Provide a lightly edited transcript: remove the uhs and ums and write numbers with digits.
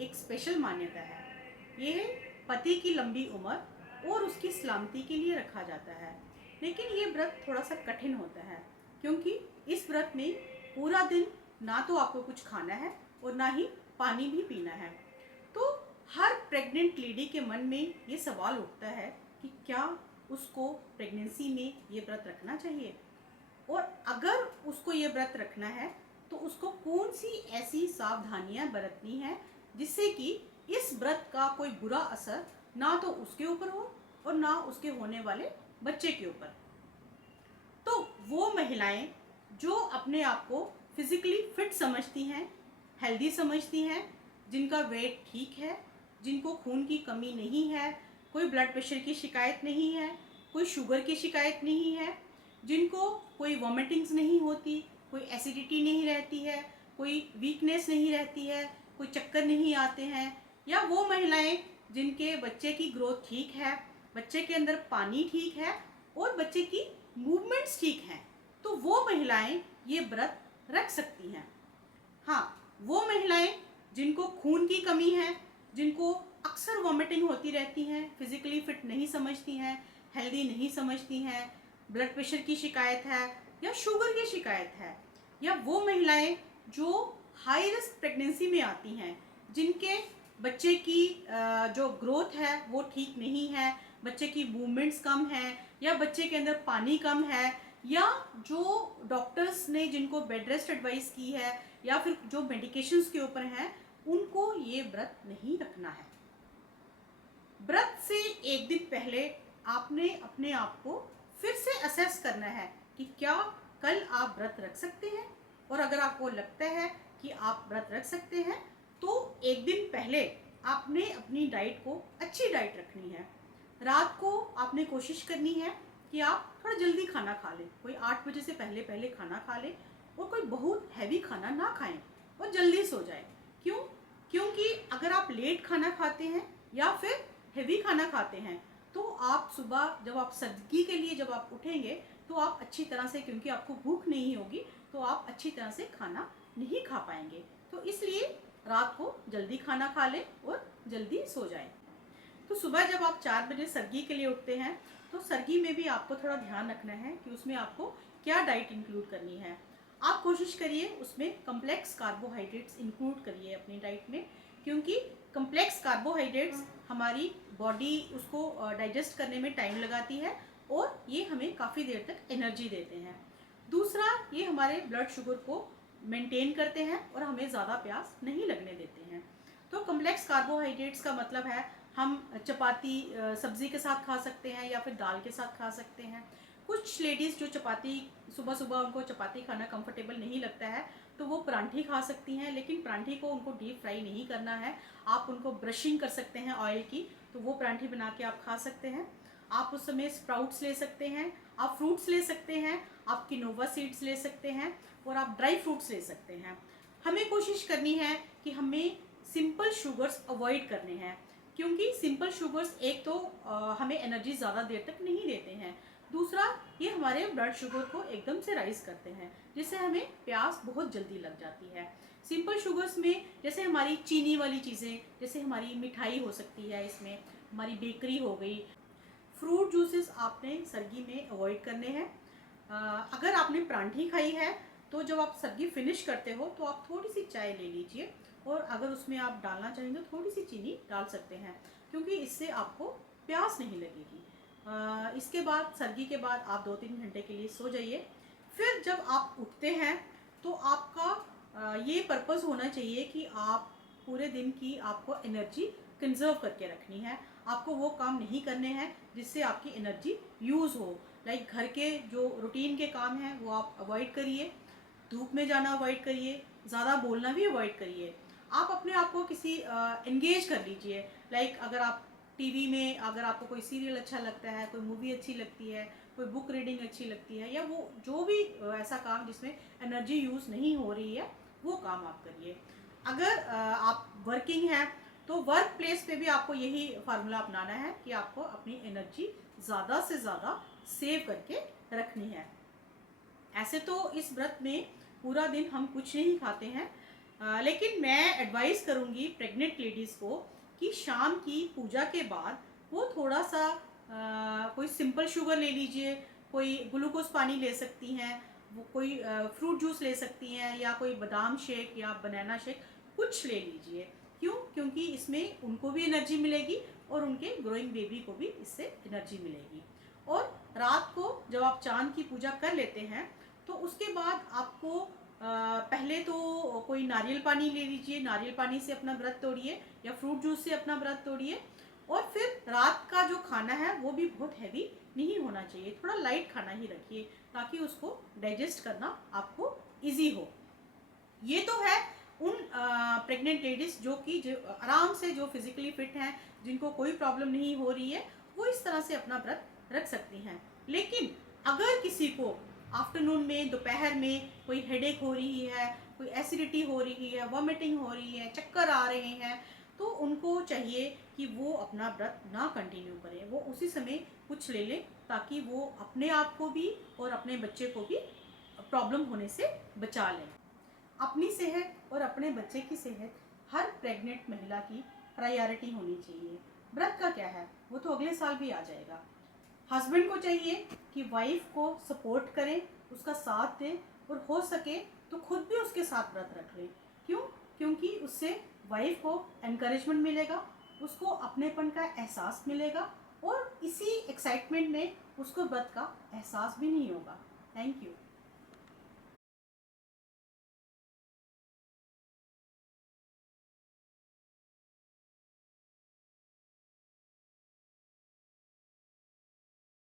एक स्पेशल मान्यता है। ये पति की लंबी उम्र और उसकी सलामती के लिए रखा जाता है। लेकिन ये व्रत थोड़ा सा कठिन होता है, क्योंकि इस व्रत में पूरा दिन ना तो आपको कुछ खाना है और ना ही पानी भी पीना है। तो हर प्रेग्नेंट लेडी के मन में ये सवाल उठता है कि क्या उसको प्रेगनेंसी में ये व्रत रखना चाहिए, और अगर उसको ये व्रत रखना है तो उसको कौन सी ऐसी सावधानियां बरतनी है जिससे कि इस व्रत का कोई बुरा असर ना तो उसके ऊपर हो और ना उसके होने वाले बच्चे के ऊपर। तो वो महिलाएं जो अपने आप को फिजिकली फिट समझती हैं, हेल्दी समझती हैं, जिनका वेट ठीक है, जिनको खून की कमी नहीं है, कोई ब्लड प्रेशर की शिकायत नहीं है, कोई शुगर की शिकायत नहीं है, जिनको कोई वॉमिटिंग्स नहीं होती, कोई एसिडिटी नहीं रहती है, कोई वीकनेस नहीं रहती है, कोई चक्कर नहीं आते हैं, या वो महिलाएं जिनके बच्चे की ग्रोथ ठीक है, बच्चे के अंदर पानी ठीक है और बच्चे की मूवमेंट्स ठीक हैं, तो वो महिलाएं ये व्रत रख सकती हैं। हाँ, वो महिलाएं जिनको खून की कमी है, जिनको अक्सर वॉमिटिंग होती रहती हैं, फिजिकली फिट नहीं समझती हैं, हेल्दी नहीं समझती हैं, ब्लड प्रेशर की शिकायत है या शुगर की शिकायत है, या वो महिलाएं जो हाई रिस्क प्रेगनेंसी में आती हैं, जिनके बच्चे की जो ग्रोथ है वो ठीक नहीं है, बच्चे की मूवमेंट्स कम है, या बच्चे के अंदर पानी कम है, या जो डॉक्टर्स ने जिनको बेड रेस्ट एडवाइस की है या फिर जो मेडिकेशंस के ऊपर हैं, उनको ये व्रत नहीं रखना है। व्रत से एक दिन पहले आपने अपने आप को फिर से असेस करना है कि क्या कल आप व्रत रख सकते हैं, और अगर आपको लगता है कि आप व्रत रख सकते हैं तो एक दिन पहले आपने अपनी डाइट को अच्छी डाइट रखनी है। रात को आपने कोशिश करनी है कि आप थोड़ा जल्दी खाना खा लें, कोई 8 बजे से पहले पहले खाना खा लें, और कोई बहुत हैवी खाना ना खाएं और जल्दी सो जाएं। क्यों? क्योंकि अगर आप लेट खाना खाते हैं या फिर हैवी खाना खाते हैं तो आप सुबह जब आप सर्दी के लिए जब आप उठेंगे तो आप अच्छी तरह से, क्योंकि आपको भूख नहीं होगी, तो आप अच्छी तरह से खाना नहीं खा पाएंगे। तो इसलिए रात को जल्दी खाना खा लें और जल्दी सो जाएं। तो सुबह जब आप 4 बजे सर्गी के लिए उठते हैं तो सर्गी में भी आपको थोड़ा ध्यान रखना है कि उसमें आपको क्या डाइट इंक्लूड करनी है। आप कोशिश करिए उसमें कम्प्लेक्स कार्बोहाइड्रेट्स इंक्लूड करिए अपनी डाइट में, क्योंकि कम्प्लेक्स कार्बोहाइड्रेट्स हमारी बॉडी उसको डाइजेस्ट करने में टाइम लगाती है और ये हमें काफ़ी देर तक एनर्जी देते हैं। दूसरा, ये हमारे ब्लड शुगर को मेंटेन करते हैं और हमें ज़्यादा प्यास नहीं लगने देते हैं। तो कम्प्लेक्स कार्बोहाइड्रेट्स का मतलब है हम चपाती सब्ज़ी के साथ खा सकते हैं या फिर दाल के साथ खा सकते हैं। कुछ लेडीज़ जो चपाती सुबह सुबह उनको चपाती खाना कंफर्टेबल नहीं लगता है तो वो परांठी खा सकती हैं, लेकिन परांठी को उनको डीप फ्राई नहीं करना है, आप उनको ब्रशिंग कर सकते हैं ऑयल की, तो वो परांठी बना के आप खा सकते हैं। आप उस समय स्प्राउट्स ले सकते हैं, आप फ्रूट्स ले सकते हैं, आप किनोवा सीड्स ले सकते हैं और आप ड्राई फ्रूट्स ले सकते हैं। हमें कोशिश करनी है कि हमें सिंपल शुगर्स अवॉइड करने हैं, क्योंकि सिंपल शुगर्स एक तो हमें एनर्जी ज़्यादा देर तक नहीं देते हैं, दूसरा ये हमारे ब्लड शुगर को एकदम से राइज करते हैं जिससे हमें प्यास बहुत जल्दी लग जाती है। सिंपल शुगर्स में जैसे हमारी चीनी वाली चीज़ें, जैसे हमारी मिठाई हो सकती है, इसमें हमारी बेकरी हो गई, फ्रूट जूसेस आपने सर्गी में अवॉइड करने हैं। अगर आपने परांठी खाई है तो जब आप सर्गी फिनिश करते हो तो आप थोड़ी सी चाय ले लीजिए, और अगर उसमें आप डालना चाहें तो थोड़ी सी चीनी डाल सकते हैं, क्योंकि इससे आपको प्यास नहीं लगेगी। इसके बाद सर्गी के बाद आप 2-3 घंटे के लिए सो जाइए। फिर जब आप उठते हैं तो आपका ये पर्पज़ होना चाहिए कि आप पूरे दिन की आपको एनर्जी कंजर्व करके रखनी है, आपको वो काम नहीं करने हैं जिससे आपकी एनर्जी यूज़ हो। लाइक घर के जो रूटीन के काम हैं वो आप अवॉइड करिए, धूप में जाना अवॉइड करिए, ज़्यादा बोलना भी अवॉइड करिए। आप अपने आप को किसी एंगेज कर लीजिए। लाइक अगर आप टीवी में, अगर आपको कोई सीरियल अच्छा लगता है, कोई मूवी अच्छी लगती है, कोई बुक रीडिंग अच्छी लगती है, या वो जो भी ऐसा काम जिसमें एनर्जी यूज़ नहीं हो रही है वो काम आप करिए। अगर आप वर्किंग हैं तो वर्क प्लेस पे भी आपको यही फार्मूला अपनाना है कि आपको अपनी एनर्जी ज़्यादा से ज़्यादा सेव करके रखनी है। ऐसे तो इस व्रत में पूरा दिन हम कुछ नहीं खाते हैं, लेकिन मैं एडवाइस करूँगी प्रेग्नेंट लेडीज़ को कि शाम की पूजा के बाद वो थोड़ा सा कोई सिंपल शुगर ले लीजिए, कोई ग्लूकोज पानी ले सकती हैं, वो कोई फ्रूट जूस ले सकती हैं, या कोई बादाम शेक या बनाना शेक कुछ ले लीजिए। क्यों? क्योंकि इसमें उनको भी एनर्जी मिलेगी और उनके ग्रोइंग बेबी को भी इससे एनर्जी मिलेगी। और रात को जब आप चांद की पूजा कर लेते हैं तो उसके बाद आपको पहले तो कोई नारियल पानी ले लीजिए, नारियल पानी से अपना व्रत तोड़िए या फ्रूट जूस से अपना व्रत तोड़िए। और फिर रात का जो खाना है वो भी बहुत हैवी नहीं होना चाहिए, थोड़ा लाइट खाना ही रखिए ताकि उसको डाइजेस्ट करना आपको इजी हो। ये तो है उन प्रेग्नेंट लेडीज़ जो आराम से, जो फिजिकली फिट हैं, जिनको कोई प्रॉब्लम नहीं हो रही है, वो इस तरह से अपना व्रत रख सकती हैं। लेकिन अगर किसी को आफ्टरनून में, दोपहर में कोई हेडेक हो रही है, कोई एसिडिटी हो रही है, वॉमिटिंग हो रही है, चक्कर आ रहे हैं, तो उनको चाहिए कि वो अपना व्रत ना कंटिन्यू करें, वो उसी समय कुछ ले लें ताकि वो अपने आप को भी और अपने बच्चे को भी प्रॉब्लम होने से बचा लें। अपनी सेहत और अपने बच्चे की सेहत हर प्रेग्नेंट महिला की प्रायोरिटी होनी चाहिए। व्रत का क्या है, वो तो अगले साल भी आ जाएगा। हस्बैंड को चाहिए कि वाइफ को सपोर्ट करें, उसका साथ दें, और हो सके तो खुद भी उसके साथ व्रत रख लें। क्यों? क्योंकि उससे वाइफ को एनकरेजमेंट मिलेगा, उसको अपनेपन का एहसास मिलेगा, और इसी एक्साइटमेंट में उसको व्रत का एहसास भी नहीं होगा। Thank you.